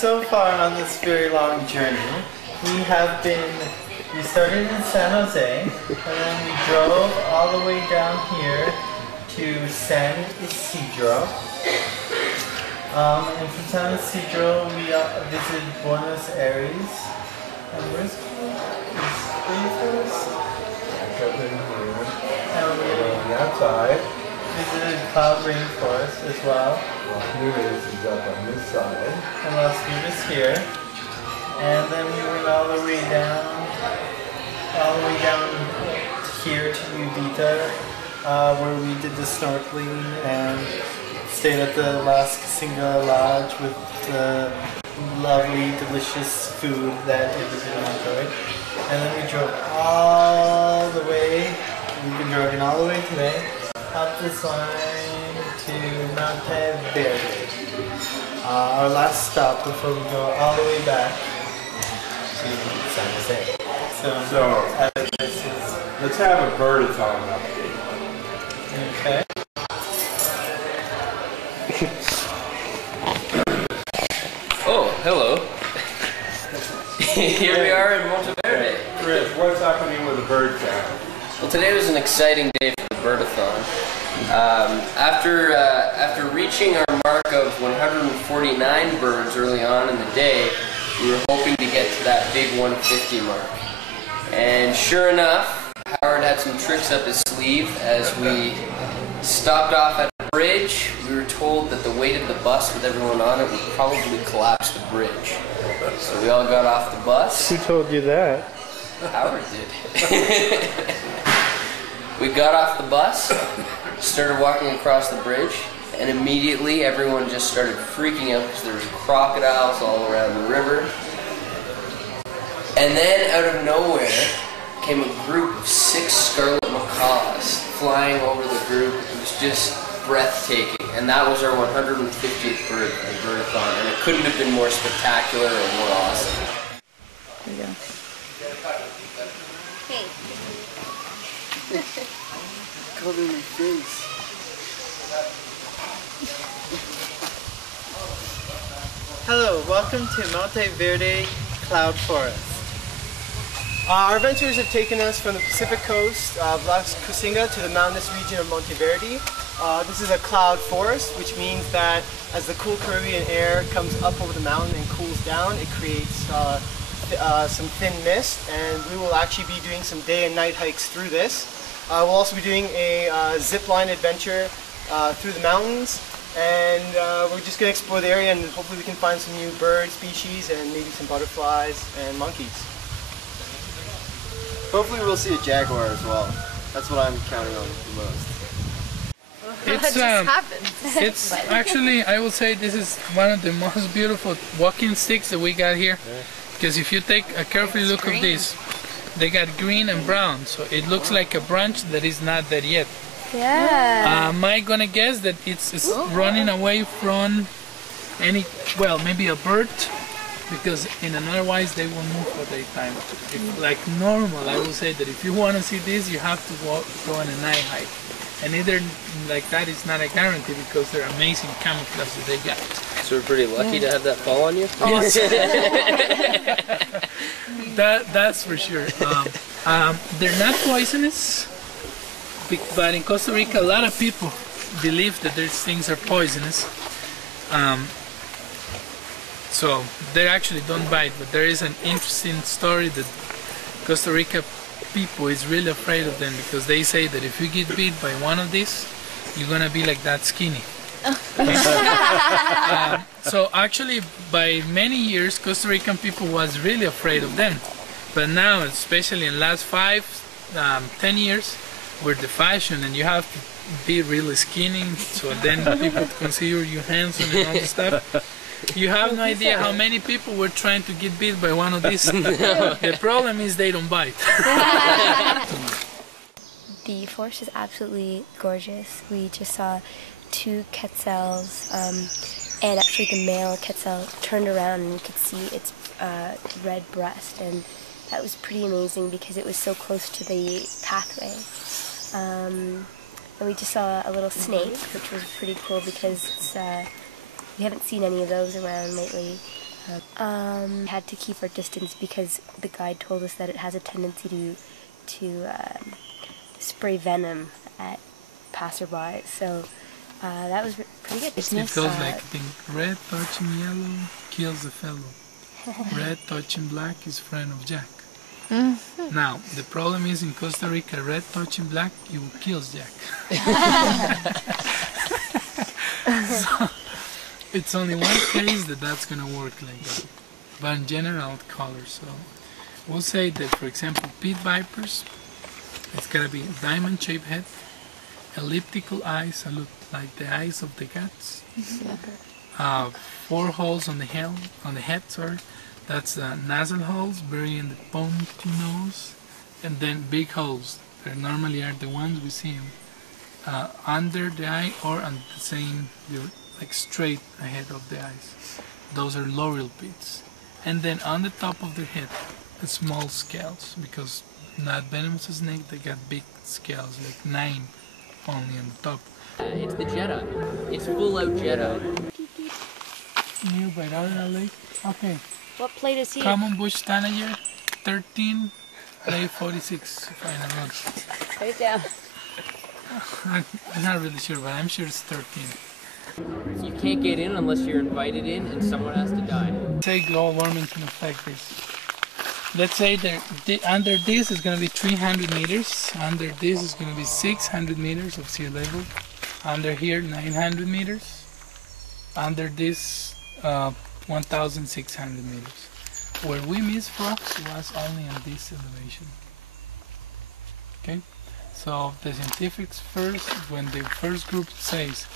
so far on this very long journey, we started in San Jose, and then we drove all the way down here to San Isidro. And from San Isidro, we visited Buenos Aires. And where's and we outside. Visited Cloud Rainforest as well. Nubes is up on this side. And Las Nubes here. And then we went all the way down here to Ubita, where we did the snorkeling and stayed at the Las Casinga Lodge with the lovely, delicious food that everybody enjoyed. And then we drove all the way, we've been driving all the way today, up this line to Monteverde. Our last stop before we go all the way back to San Jose. So let's have a birdathon update. Okay. Oh, hello. Here we are in Monteverde. Chris, what's happening with the bird count? Well, today was an exciting day for the birdathon. After reaching our mark of 149 birds early on in the day, we were hoping to get to that big 150 mark. And sure enough, Howard had some tricks up his sleeve. As we stopped off at a bridge, we were told that the weight of the bus with everyone on it would probably collapse the bridge. So we all got off the bus. Who told you that? Howard did. We got off the bus, started walking across the bridge, and immediately everyone just started freaking out because there was crocodiles all around the river. And then out of nowhere came a group of 6 scarlet macaws flying over the group. It was just breathtaking. And that was our 150th birdathon, and it couldn't have been more spectacular or more awesome. There you go. Hey. Cover my face. Hello, welcome to Monteverde Cloud Forest. Our adventures have taken us from the Pacific coast of Las Casinga to the mountainous region of Monteverde. This is a cloud forest, which means that as the cool Caribbean air comes up over the mountain and cools down, it creates some thin mist, and we will actually be doing some day and night hikes through this. We'll also be doing a zip line adventure through the mountains, and we're just going to explore the area, and hopefully we can find some new bird species and maybe some butterflies and monkeys. Hopefully we'll see a jaguar as well. That's what I'm counting on the most. It's actually, I would say this is one of the most beautiful walking sticks that we got here. Because if you take a careful look at this, they got green and brown, so it looks like a branch that is not there yet. Yeah. Am I gonna guess that it's running away from maybe a bird? Because otherwise they will move for daytime. Like normal, I will say that if you want to see this, you have to go on a night hike. And either like that is not a guarantee because they're amazing camouflage that they got. So we're pretty lucky to have that fall on you? Yes. That's for sure. They're not poisonous, but in Costa Rica a lot of people believe that these things are poisonous. So they actually don't bite, but there is an interesting story that Costa Rica people is really afraid of them because they say that if you get bit by one of these, you're gonna be like that skinny. So actually, by many years, Costa Rican people was really afraid of them. But now, especially in the last 5-10 years, we're the fashion, and you have to be really skinny, so then people consider you handsome and all this stuff. You have no idea how many people were trying to get bit by one of these. The problem is they don't bite. The forest is absolutely gorgeous. We just saw 2 quetzals, and actually the male quetzal turned around and you could see its red breast, and that was pretty amazing because it was so close to the pathway. And we just saw a little snake, which was pretty cool because it's, we haven't seen any of those around lately. Had to keep our distance because the guide told us that it has a tendency to spray venom at passerby. So that was pretty good. It goes like, I think, red touching yellow kills the fellow. Red touching black is friend of Jack. Now, the problem is in Costa Rica, red touching black, you kills Jack. So, it's only one case that's going to work like that. But in general, colors. So, we'll say that, for example, pit vipers, it's going to be a diamond-shaped head, elliptical eyes, like the eyes of the cats. 4 holes on the head, sorry. That's nasal holes, burying the pointy nose, and then big holes. They normally are the ones we see under the eye or on the same, like straight ahead of the eyes. Those are laurel pits. And then on the top of the head, small scales, because not venomous snake, they got big scales, like 9 only on the top. It's the Jedi. It's full out Jedi. New Bidal Lake. Okay. What plate is he? Common bush tanager, 13, play 46, if I'm not wrong. Write it down. I'm not really sure, but I'm sure it's 13. You can't get in unless you're invited in, and someone has to die. Say global warming can affect this. Let's say under this is going to be 300 meters, under this is going to be 600 meters of sea level, under here 900 meters, under this 1,600 meters. Where we missed frogs was only on this elevation. Okay, so the scientifics first, when the first group says,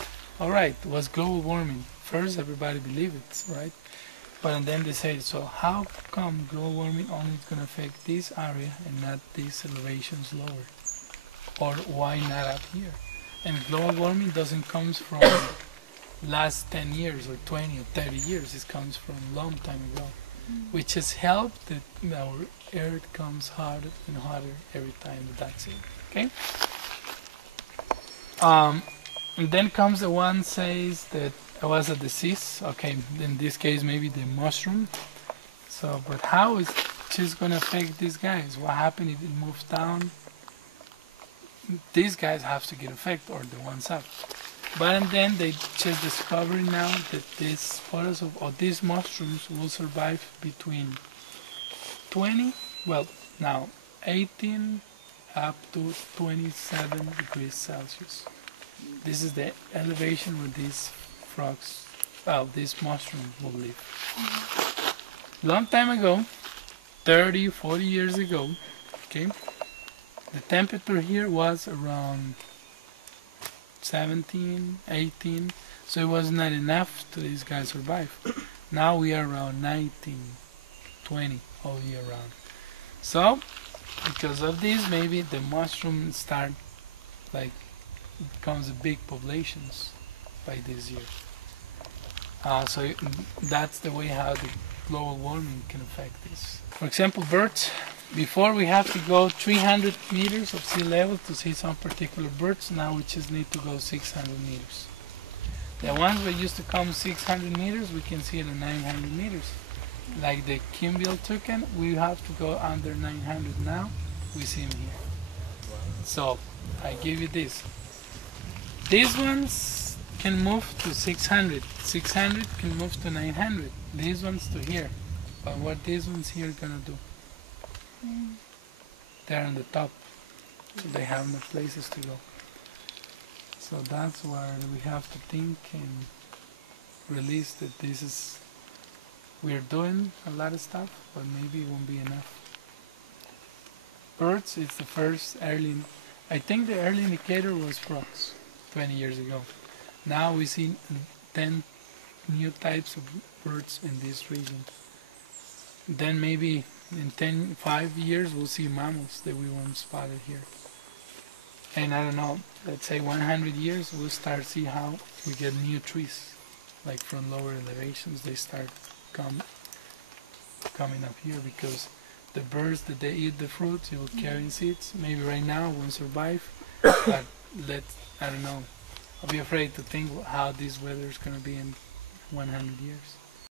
alright, what's global warming? First everybody believes it, right? But then they say, so how come global warming only is going to affect this area and not these elevations lower? Or why not up here? And global warming doesn't come from last 10 years or 20 or 30 years. It comes from a long time ago, which has helped that our earth comes hotter and hotter every time. That's it. Okay. And then comes the one says that it was a disease. Okay, in this case maybe the mushroom. So, but how is just gonna affect these guys? What happened if it moves down? These guys have to get affected, or the ones up. But and then they just discovered now that these spores of these mushrooms will survive between 18 up to 27 degrees Celsius. This is the elevation where these frogs, these mushrooms will live. Long time ago, 30, 40 years ago, okay, the temperature here was around 17, 18, so it was not enough to these guys survive. Now we are around 19, 20 all year round. So, because of this, maybe the mushrooms start, like, becomes a big populations by this year. So that's the way how the global warming can affect this. For example, birds. Before we have to go 300 meters of sea level to see some particular birds. Now we just need to go 600 meters. The ones that used to come 600 meters, we can see it at 900 meters. Like the Kimbiel toucan, we have to go under 900 now. We see him here. So I give you this. These ones can move to 600. 600 can move to 900. These ones to here. But what these ones here gonna do? They're on the top, so they have no places to go. So that's where we have to think and release that we're doing a lot of stuff, but maybe it won't be enough. Birds is the first early, I think the early indicator was frogs 20 years ago. Now we see 10 new types of birds in this region. Then maybe in 5 years we'll see mammals that we won't spotted here. And I don't know, let's say 100 years we'll start see how we get new trees. Like from lower elevations they start coming up here, because the birds that they eat the fruits, it will carry seeds. Maybe right now won't survive, but I don't know. I'll be afraid to think how this weather is going to be in 100 years.